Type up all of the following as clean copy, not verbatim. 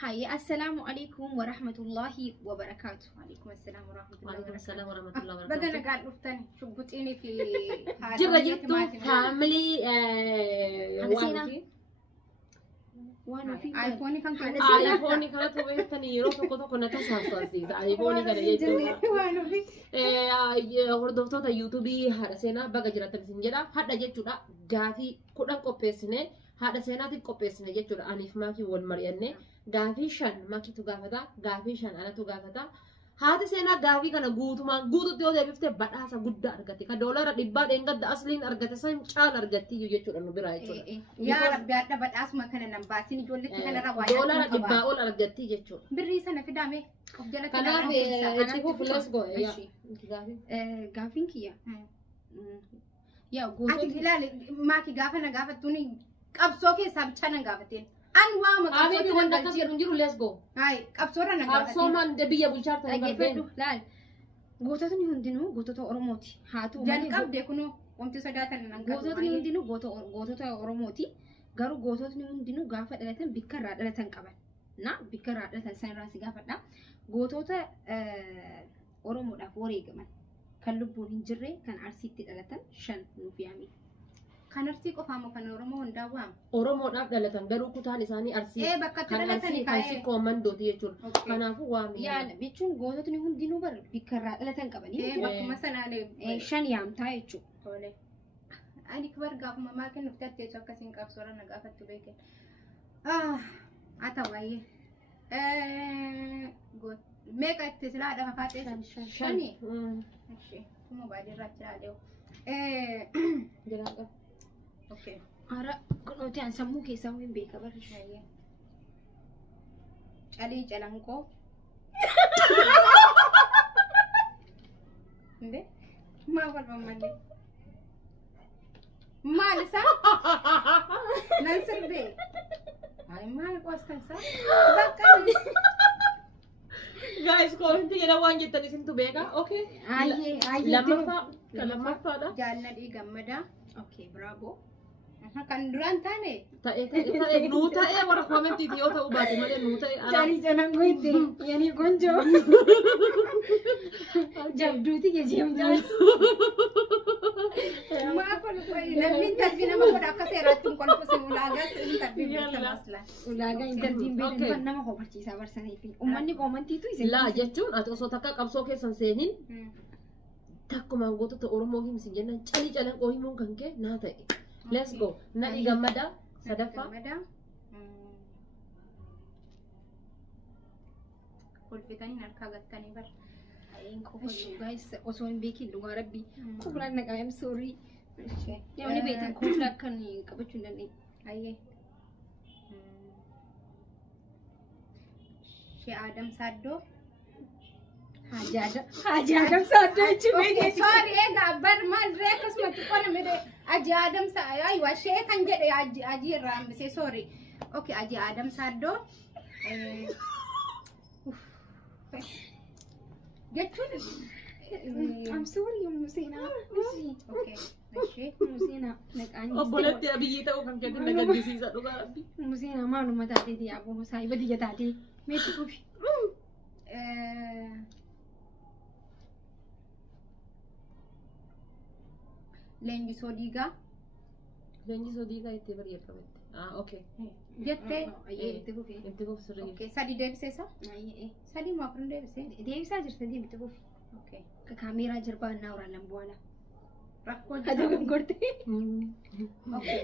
هاي السلام عليكم ورحمة الله وبركاته. وعليكم السلام ورحمة الله وعليكم وبركاته. السلام ورحمة الله وبركاته. بدنا قاعد نفتن شو بتقيني في جرى جبتوا فاميلي وانا في ايفوني كان كان ايفوني كانت وبيتني يروحوا كتو كنا تساساسي ايفوني كان يجوا وانا في hordoftoota yuutuubii haadha seenaa baga jiratan isin jedha hadha jechuudha gaafii kudhan qopheessine haadha seenaatiif qopheessine jechuudha aniif maakii wal mari'anne gaafii 5 maakiitu gaafata gaafii 5 anatu gaafata haati seenaa gaafii kana guutumaan guututti yoo deebifte badhaasa guddaa argatti ka doolara 100 dheengadda asliin argate san caala argatti jechuudha nu biraa jechuudha yaa rabbi adda badhaasuma kana nan baasin ijoolletti kana rawaa doolara 100 ol argatti jechuudha birrii sana fidame of jala kanaaf itti fufu let's go gaafin kiyya yaa ati gootota ilaali maaki gaafa na gaafattuuni qabsoo keessaa bicha nan gaafateen an waama Abi qabsoo wanda nan kan galchi jiru let's go hay qabsoorra na gaafateen Qabsoomaan biyya bulchaa ta'e dhaggeeffadhu laal goototni hundinuu gootota Oromooti haa ta'u malee jalqabde kunoo wanti sodaatan nan goototni hundinuu gootota Oromooti garuu goototni hundinuu gaafa dhalatan bikka irraa dhalatan qaban na bikka irraa dhalatan san irraa si gaafadha gootota Oromoodhaaf wareegaman kan lubbuun hin jirre kan Arsiitti dhalatan 5 nuuf yaami. kan arsii qofaa moo kan oromoo hundaa waama Oromoodhaaf dhalatan garuu kutaan isaanii arsii bakka itti kan dhalatanii arsii kan kaa'ee sikkoo mandooti jechuudha. Okay. Kanaafuu waami. Yaala jechuun goototni hundinuu bar bikka irraa dhalatan qabanii bakkuma sanaalee 5 yaamtaa jechuudha. tole ani kibar gaafuma maal kennuuf tatteessu akkasiin qabsoora na gaafattu beeken ata waayee meeqa itti silaa dhafa faaxee shani kuma baadiyyaa irraa Jiraadha. okay Ara kunuuti an sammuu keessaa hin beeka bar. calii calanqoo inde maa walbammallee maal isaa nan sirbee ay maal qoostan isaa bakka Guys, koomenti jedha waan jettan isintu beeka. Okay. Ayyee Lammaffaadha. jaalladhii gammadaa okay bravo kan duraan taane Ta'e nuu ta'e warra koomentiiti yoo ta'u baate malee nuu ta'e Cari calanqoo itti yani gonjoo. Jabduuti geejjiam jaal. maa kolfoi namni intarbii nama godha akka seeraatti hin kolfisi ulaagaa intarbii beekama asla Ulaagaa intarviin beekan kan nama kofachiisaa barsanii fi uummanni koomantiitu isin. laa jechuun ati osoo takka qabsoo keessan seeniin takkumaan gootota Oromoo himsi jennan calii calanqoo himuun kan kee naa ta'e. Let's go. Nadhi gammadaa sadaffaa. gammadaa kolfitanii harkaa gattanii bar Guys, osoo hin beekin dhugaa rabbii kufulaan naqame am sorry. Namni beektan kufula akkan qabachuu hin dandeenye. ayyee shee Adam Saaddoo Haji Adam Saaddoo jechuun sorry egaa bar maal ree akkasumatti qolame de Haji Adam aywa shee kan jedhe Haji irraa hambisee sorry okay Haji Adam Saaddoo jechuun I'm sorry Museenaa. okay ishee Museenaa naqanii. Obboleetti abiyyii ta'uu kan keetti na gaddisiisa dhugaa rabbi. Museenaa maaluma taateeti yaaboo saayiba diyya taatee meetti kufi. Leenjisoo Diigaa Leenjisoo Diigaa itti barreeffametti. Okay. jettee Itti kufi. Itti fufsirri. okay sadi deebisee isa sadi moo afur deebisee Deebisaa jirtan deebitti kufi. okay Kaameeraa jarbaa annaa waraannan bu'aala. rakkoo Aduu kan gortee. okay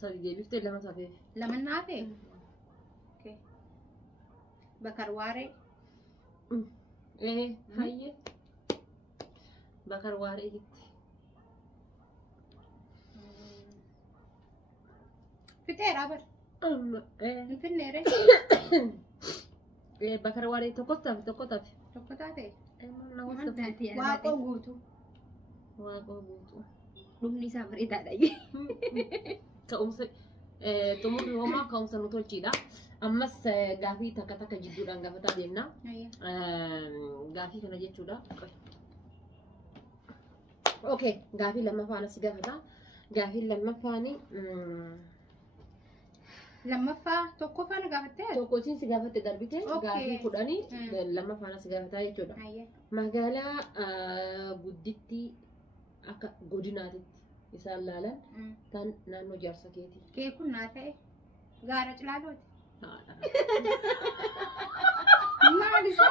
Sadi deebiftee lama safeef. lama naafee okay Bakar Waaree Hayyee. Bakar waaree jetti. fixeeraa bar hin finneere Bakar waaree tokko tafi tokko tafi. tokko taatee Maal taatee waaqoo guutuu Waaqoo guutuu. Lubni isaa bareedaadha. Ka'umsa xumurri homaa ka'umsa nu tolchiidha. Ammas gaafii takka takka jidduudhaan gaafataa deemna. Gaafii kana jechuudha. Okay, gaafii lammaffaan si gaafata. Gaafii lammaffaani Lammaffaa tokkoffaa na gaafattee? tokkotiin si gaafatte darbite Okay. gaafii kudhanii lammaffaan si gaafataa jechuudha. Hayyee. Magaalaa gudditti akka godinaatitti isaan laalan kan naannoo jaarsa keetii. Kee kun naa ta'e gaara cilaalooti. Maal isa?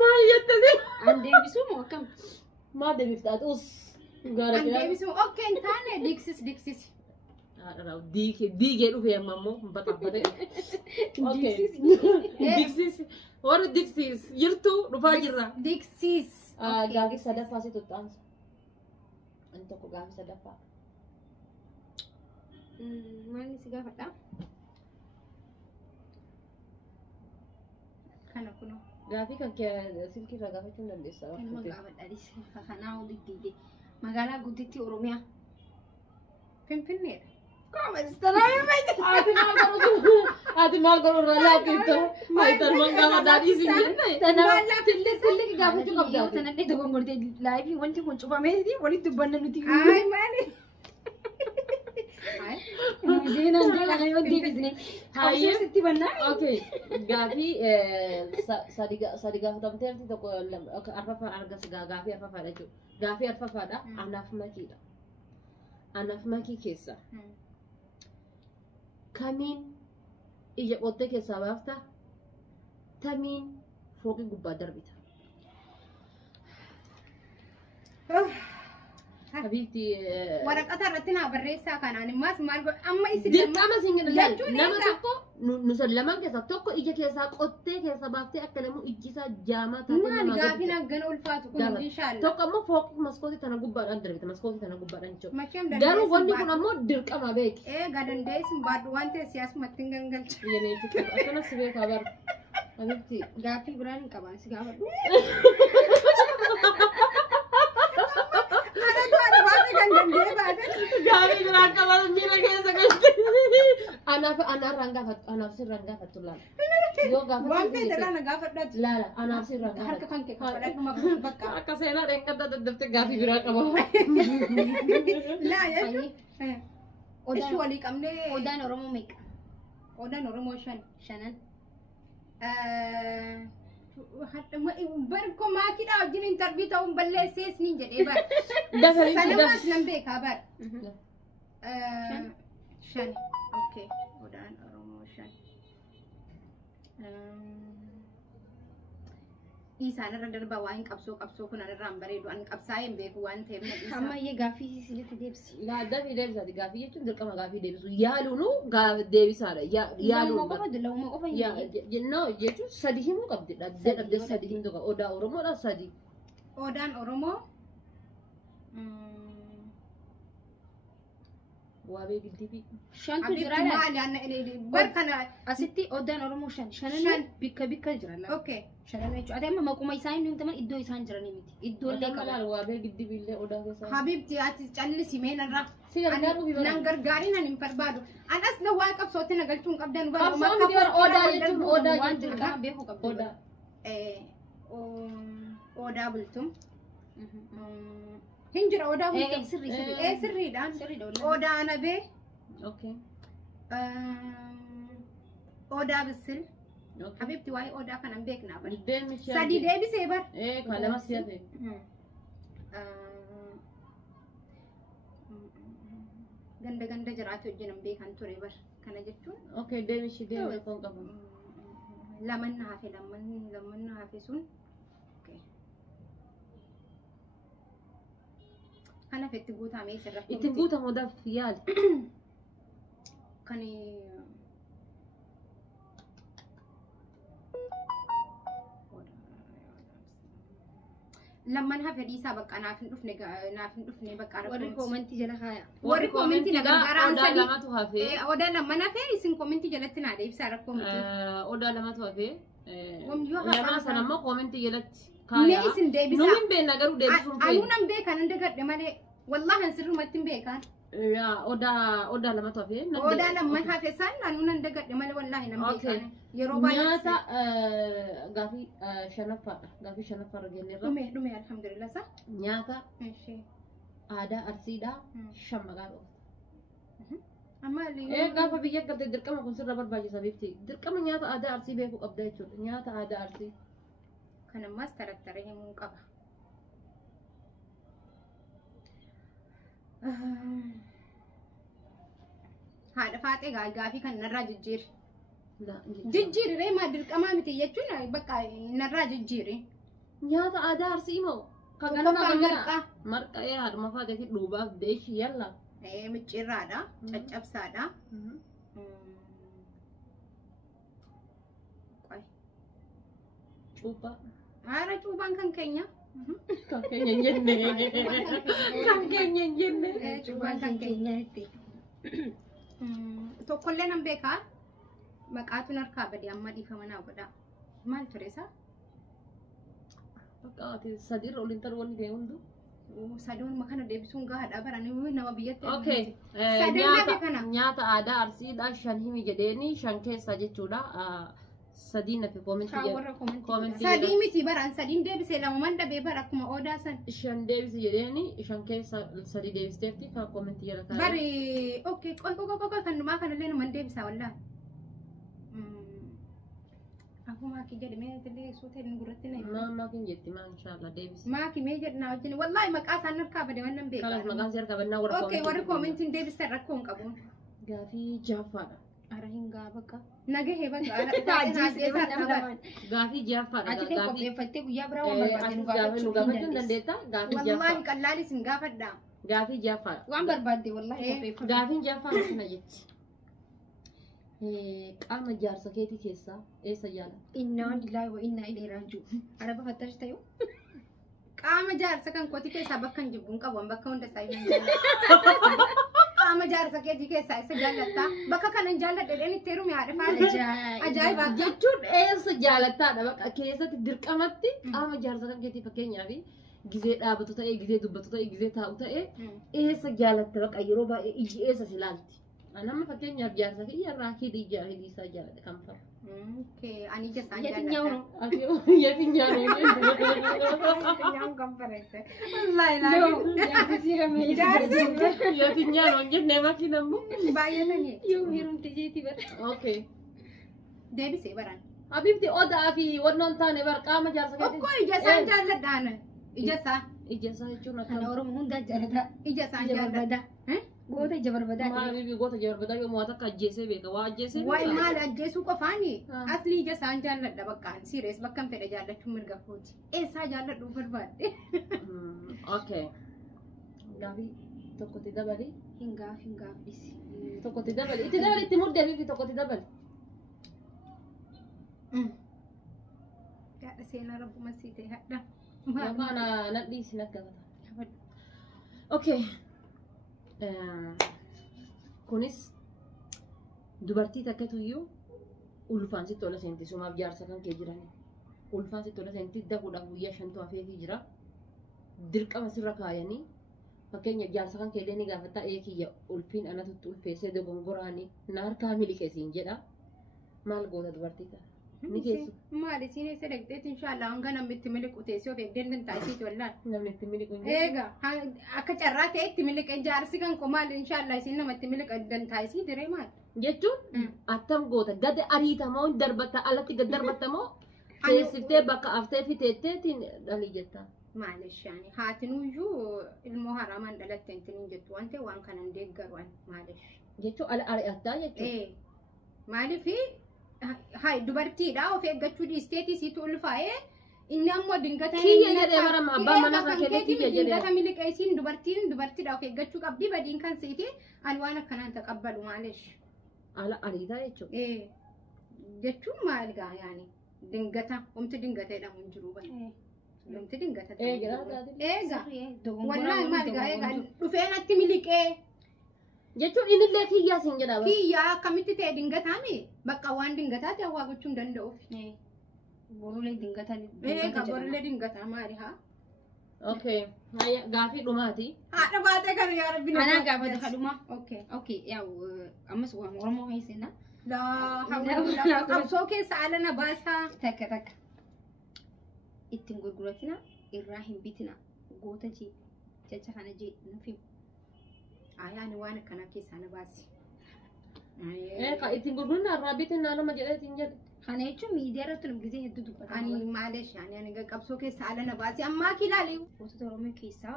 Maal jettee? An deebisuu moo akkam? Maal deebiftaatuus gaara An jedhama. deebisu okkee hin taane diksis. Diigee dhufe amma immoo baxabbate. Diksis warri diksis jirtu dhufaa jirra. Diksis. Gaafii sadaffaa si tuttaansa. Ani tokko gaafii sadaffaa. Maalni si gaafadha? Kana kunoo. Gaafii kan silkii irraa gaafachuu hin dandeessaa. Kanuma gaafadhadhis. Kanaa oliddiide. Magaalaa gudditti Oromiyaa. Finfinneedha. Ati maal godhurraa laaffiifta? Maayitaan mangaa madaadhii siin jenne. Silki gaafachuu qabda. Tanallee dogongortee laayifii wanti kun cufameeti walitti dubbanna nuti. Ay maali? Seenaan kana yoo deebisne. Hayyee sitti bannaa. Okay. Gaafii sadi gaafatamteerti tokko arfaffaa argas gaafii arfaffaadha jechuudha. Gaafii arfaffaadha anaaf makiidha. Anaaf makii keessa. Kamiin ija qottee keessaa baafta? Tamiin fooqii gubbaa darbita? Habiibti Waraqata irratti naa barreessaa kanaan immaas maal godha amma isin dirqama siin jedhan jechuun nama egaa. tokko nusan lamaan keessaa tokko ija keessaa qottee keessa baaftee akka namu ijji isaa jaamaa taatee maali namaa gaafiin gadi hagana ulfaatu kun Gaafata. inshaalla. tokko ammoo fooqii maskootii tana gubbaadhaan darbita maskootii tana gubbaadhaan jechuudha. Macheem Garuu wanni kun dandeessin ammoo dirqama beeki. eega dandeessin baadhu waan ta'e siyaasumatti hin gangalcha. Yenee fiqir akkanas si beekaa bara. Habiibti Gaaffii biraan hin qaban si gaafadhu. Ana gaara baate kan danda'e baate. gaafii biraan qaban miira keessa galti. Anaaf sirraan gaafattu laala. Yoo Waan gaafattu ta'e irraa na gaafadhatu. laala anaaf sirraan Harka gaafattu. kan kee kaffalatu bakka. Akka seenaa dheengata daddabte gaafii biraa qaba. Laa Hayyee. jechuun ishi walii qabnee Odaan Oromoo meeqa? odaan Oromoo 5. Shanan. Barko maakiidhaa wajjin intarbii ta'uun balleessees niin jedhee bar. Dafariin Sanamaas nan beekaa bar. Shan. 5. Okay. Odaan Oromoo 5. Isaan irra darbaa waa hin qabsoo kun irraa hin bareedu an qabsaa'ee hin beeku waan ta'eef na dhiisa. Amma iyyee gaaffii isinitti deebisi. Dafii deebisaati. Gaafii jechuun dirqama gaafii deebisu. Yaaluunu deebisaadha. Lammuma qofa lammuma qofa hin jedhee. No jechuun sadi himuu qabdi. Dhabdee sadi himuu qaba. Odaa Oromoodha sadi. Odaan Oromoo Waabee giddiifi. Shantu Abibti jira laata? maali anna bar kana Asitti Odaan Oromoo shan. Shan. Shanan bikka jira laata? okay. Shanan jechuudha. Ati amma maquma isaanii nuyi taman iddoo isaan jiranii miti. Iddoolee Akka qaba. maal waabee giddiibillee odaa keessa. Habibti ati callisi mee narraa. Si gargaaruuf Ani nan gargaarin ani hin barbaadu. Anas na waan qabsootti na galchuun qabdan Qabsoon miti bara odaa jechuun odaa Waan jechuudha. dirqama beekuu qabdu. Odaa. Odaa bultum. Hin jira odaa bultum. Sirrii. Sirriidhaan. Sirriidha. Odaa anabee. Okay. Odaa bisil. Okay. Habibti waa'ee odaa kana hin beeknaa bari. Biddeen mishaa. Sadii deebisee bar. Kalama siyate. Ganda jiraatu wajjin hin beekan ture bar. Kana jechuun Okay, deemishi deemee koon qabu. laman na hafe laman na hafe sun. Okay. Kana fetti guutamee sirratti. Ittiin guutamuudhaaf yaali. Kan lamman hafe dhiisaa bakka naaf hin dhufne bakka Warri koomentii jala kaaya. warri koomentii na gargaaraa Odaa sadii. lamatu hafee. Odaa lamman hafe isin koomentii jalatti naa deebisaa rakkoo miti. Odaa lamatu hafee. Wamjoo Lamaa hafaa sana immoo koomentii jalatti Mee kaaya. isin Nu deebisaa. hin beekna garuu deebisuun Anuu nan beekan hin dagadhe malee wallahi sirrumatti hin beekan. yaa odaa lamatu hafe Odaa lamman hafe san anu nan dagadhe malee wallaahi nan Okay. beekan. Yeroo baay'ee nyaata gaafii shanaffaadha gaafii shanaffaarra jenneerra dhume alhamdulillah sa. nyaata Ishee. aadaa arsiidha Mm. shan maqaa qabu Amma gaafa biyya galtee dirqama kun sirra barbaachisa bifti dirqama nyaata aadaa arsii beekuu qabda jechuudha nyaata aadaa arsii kan ammas tarattara himuu qaba. Haadha faaxee gaafii kan narraa jijjiiri. Jijjiirre maa dirqamaa miti jechuun bakka narraa jijjiiri. nyaata aadaa arsii moo Tokkoffaan marqaa. marqa haadhuma faatee fi dhuubaaf deeshi yalla Micciirraadha. Caccabsaadha. Qoy. cuuphaa Haara cuubaan kan keenya. kan keenya hin jenne kan keenya hin jenne Cuubaan kan keenya itti. Tokkollee nan beekaa. Maqaatu harkaa badee amma dhiifama naa godha. Maal ture isaa? bakka ati sadiirra oliin ta'u wanni ta'e hundu Sadoon makana deebisuun gahaadha baranii nama biyyatti. Okay. Sadeen hafe kana. Nyaata aadaa arsiidha shan himi jedheeni shan keessa jechuudha. Sadii nafi koomentii Sadii miti baraan sadiin deebisee lamuman dhabee bara akkuma odaa san. shan deebisi jedheeni shan keessa sadii deebisteetti kan koomentii jala taa'e. Bari okay qoy kan dhumaa kanallee numan deebisaa wallaan. Akkuma akki jedhamee illee suutee gurratti na hima. Maakin jetti maa inshallah deebisi. Maaki mee jedhnaa wajjin wallahi maqaa isaan harkaa bade wannan beekaa. Kanas maqaan si harkaa bannaa warra Okay warri koomentiin deebisan rakkoo hin qabu. Gaafii jaffaadha. Ara hin gaa bakka. Nagahee bakka. Gaafii jaffaadha. Ati qopheeffattee guyyaa biraa waan barbaadde nu gaafachuu gaafachuu hin dandeetta. Gaafii Wallahi jaffaadha. qallaalis hin gaafadha. Gaafii jaffaadha. waan barbaadde wallahi qopheeffadhu. Gaafiin jaffaadha kana jetti. Qaama jaarsa keetii keessaa eessa jaala? Innaa lillahi wa innaa ilaihi raaji'uun. Araba fattash ta'u. Qaama jaarsa kan kooti keessaa bakka hin jibbuun qabu bakka hunda isaa hin jaalladha. Qaama jaarsa keetii keessaa isa jaallattaa bakka kana hin jaalladhe dheen itti heerume haadha faana. Ajaa'iba Jechuun eessa jaalattaadha bakka keessatti dirqamatti qaama jaarsa kan keetii fakkeenyaaf gizee dhaabatu ta'e gizee dubbatu ta'e gizee taa'u ta'e eessa jaalatta bakka yeroo baay'ee iji eessa si ilaalti. Nama fakkeenyaaf jaarsa kiyya irraa hidhii isaa jaalladha kan fa'a. Okay, ani ija isaan Yetinyaው ነው? jaalladha. Yetinyaa ነው? Yetinyaun konferense. Wallahi Yetinyaa ነው jennee bakki nammu. baay'atanii. Yoo heerumte jeeti bara. Okay. Deebisee baran. Habibti odaa fi wannoon taane bar qaama jaarsa keetii. Okkoo ija isaan jaalladhaan. Ija isaa. Ija isaa jechuun Kana akka Oromoo hundaa jaalata. Ija isaan Ija jaalladha. barbaada. Goota ija barbaada. maaliif goota jaarbataa yoo mo'ata akka ajjeesee beeka waa ajjeesee Waa'ee maal ajjeesuu qofaani? Ah. Asli ija isaan jaalladha bakka sirees bakka hin fedhe jaallachuun mirga kooti. Eessaa jaalladhuu barbaadde? Okay. Gaafii tokkotti dabali. Hingaaf dhisi. Tokkotti dabali. Itti dabali itti muddee fi tokkotti dabali. Yaada seenaa rabbuma sii ta'e hadha. Yookaan nadhiisi naggabata. Okay. Kunis dubartii takkatu iyyuu ulfaan sitti tola seenti sumaaf jaarsa kan kee jirani. Ulfaan sitti tola seenti dakuudhaaf guyyaa shantu hafeetii jira. Dirqama sirra kaayanii fakkeenyaaf jaarsa kan keellee ni gaafataa kiyya ulfiin anatutti ulfeessee dogongoraanii na harkaa miliqeesiin jedha. Maal goota dubartii ta'a? Ni keessu. Maali siin eessa dhaqxeet inshaallah hanga namni itti miliqu teessee of eegdeen dantaasiiti wallaan. Namni itti miliqu hin Eega akka carraa ta'e itti miliqe jaarsi kan koo maali inshaallah isin nama itti miliqa dantaasii diree maali? jechuun attam goota gad ariitamoo darbatta alatti gad darbattamoo teessiftee bakka aftee fiteetteetiin dhalii jettaa. Maalishaani haatinuyyuu ilmoo haramaan dhalatte intiniin jettu waan ta'e waan kanan deeggaru an maalish. Jechuun ala ari'attaa jechuudha. Maaliifi haa dubartiidha of eeggachuu dhiisteetii siitu ulfaa'ee inni ammoo dingata Kiyya jedhee barama abbaan manaa kan kenne kiyya jedhee. dingata miliqeessiin dubartiidha of eeggachuu qabdi badiin kan siiti ani waan akkanaan taqabbalu maalish. Ala ariitaa jechuudha. Jechuun maal gaa yaani dingata homti dingata jedhamu hin jiru bane. Homti dingata wallahi maal gaa eegaa dhufee natti miliqee Jechuun innillee kiyyaa siin jedhama. kiyyaa akkamitti ta'e dingataami bakka waan dingataa ta'e waa gochuu hin danda'uuf. Borulee dingata. Eegaa borulee dingataa maali haa? Okay. Gaafii dhumaati. Haadha baatee kan yaa rabbi. Anaa gaafata kadhuma. Okay. Okay, yaa'u ammas waan Oromoo keessaa Laa hawwa qabsoo keessa ala na baasaa. takka ittiin gurguratina irraa hin bitina goota jee jecha kana jee nufi. Ayyaani waan akkana keessaa na baasi. Ittiin gurgurna irraa bitin naannoo jedhee ittiin jedhe. Kana jechuun miidiyaa irratti nu gisee hedduu dubbata. Ani maaleesh ani qabsoo keessa ala na baasi ammaa kilaalee. Gootota Oromoo keessaa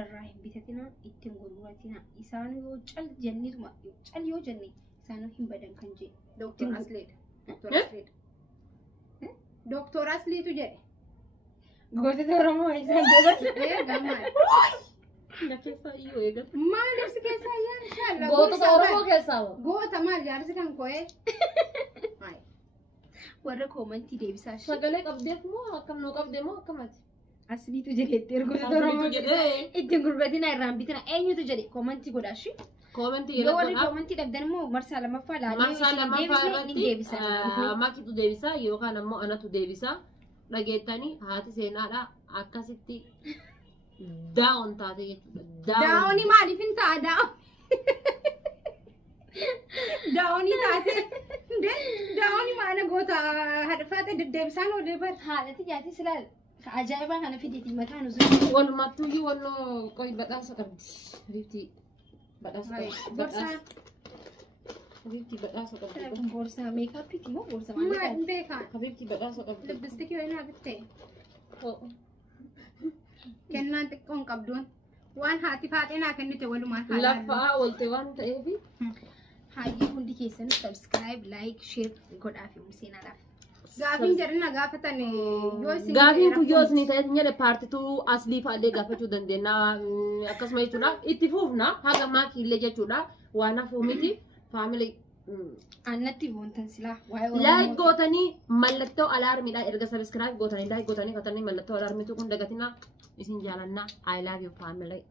irraa hin bitatina ittiin gurguratina isaan yoo cal jennituma cal yoo jenne isaan hin badan kan jee. Doktor Asleet. Doktor Asleet. Doktor Asleetu jedhe. Gootota Oromoo isaan jedhan. Gammaan. Na keessaa iyyuu eegal. Maaliif si keessa ayyaan inshallah. Gootota Oromoo keessaa moo? Goota maal jaarsi kan ko'ee. Warra koomantii deebisaa ishee. Sagalee qabdeef moo akkam nuu qabde moo akkamati? Asliitu jedhetti gootota Oromoo ittiin gurguratina irraa hin bitina eenyutu jedhe koomantii godhaa ishee. Koomentii Yoo warri jedhama. koomantii dhabdan immoo marsaa lammaffaa Marsaa lammaffaa laalee deebisa. irratti makitu deebisa yookaan ammoo anatu deebisa. Dhageettanii haati seenaadha akkasitti daawon taate jechuudha. Daawoni maaliif hin ta'a daawon? Daawoni taate. Daawoni maana goota hadfaate deddeebisaan olee bar. Haadhati jaati silaal ajaa'ibaa kana fideeti mataa nu zuuti. Walumattuyyuu wannoo qoy badhaasa qabdi. Rifti badhaasa qabdi. Borsaan. Rifti badhaasa qabdi. Boorsaa meekaappiti moo boorsaa Maal maallaqaa? beekaa? Rifti badhaasa qabdi. Libbistikii wayinaa bittee. Kennaan xiqqoon qabduun. Waan haati faaxeenaa kennite walumaan haalaan. Laffaa oolte waan ta'eefi. Hayyee hundi keessan subscribe, like, share godhaa fi seenaadhaaf. Gaafiin jedhina gaafatan yoo isin Gaafiin kun yoo isin ta'e jedhe paartituu aslii fa'aallee gaafachuu dandeenya. Akkasuma jechuudha. Itti fuufna haga maakiillee jechuudha. Waan hafuu miti. Faamilii. Annatti boontan silaa Like gootanii mallattoo alaarmiidha. Erga subscribe gootanii like gootanii katanii mallattoo alaarmiitu kun dagatina isin jaalanna. I love you family.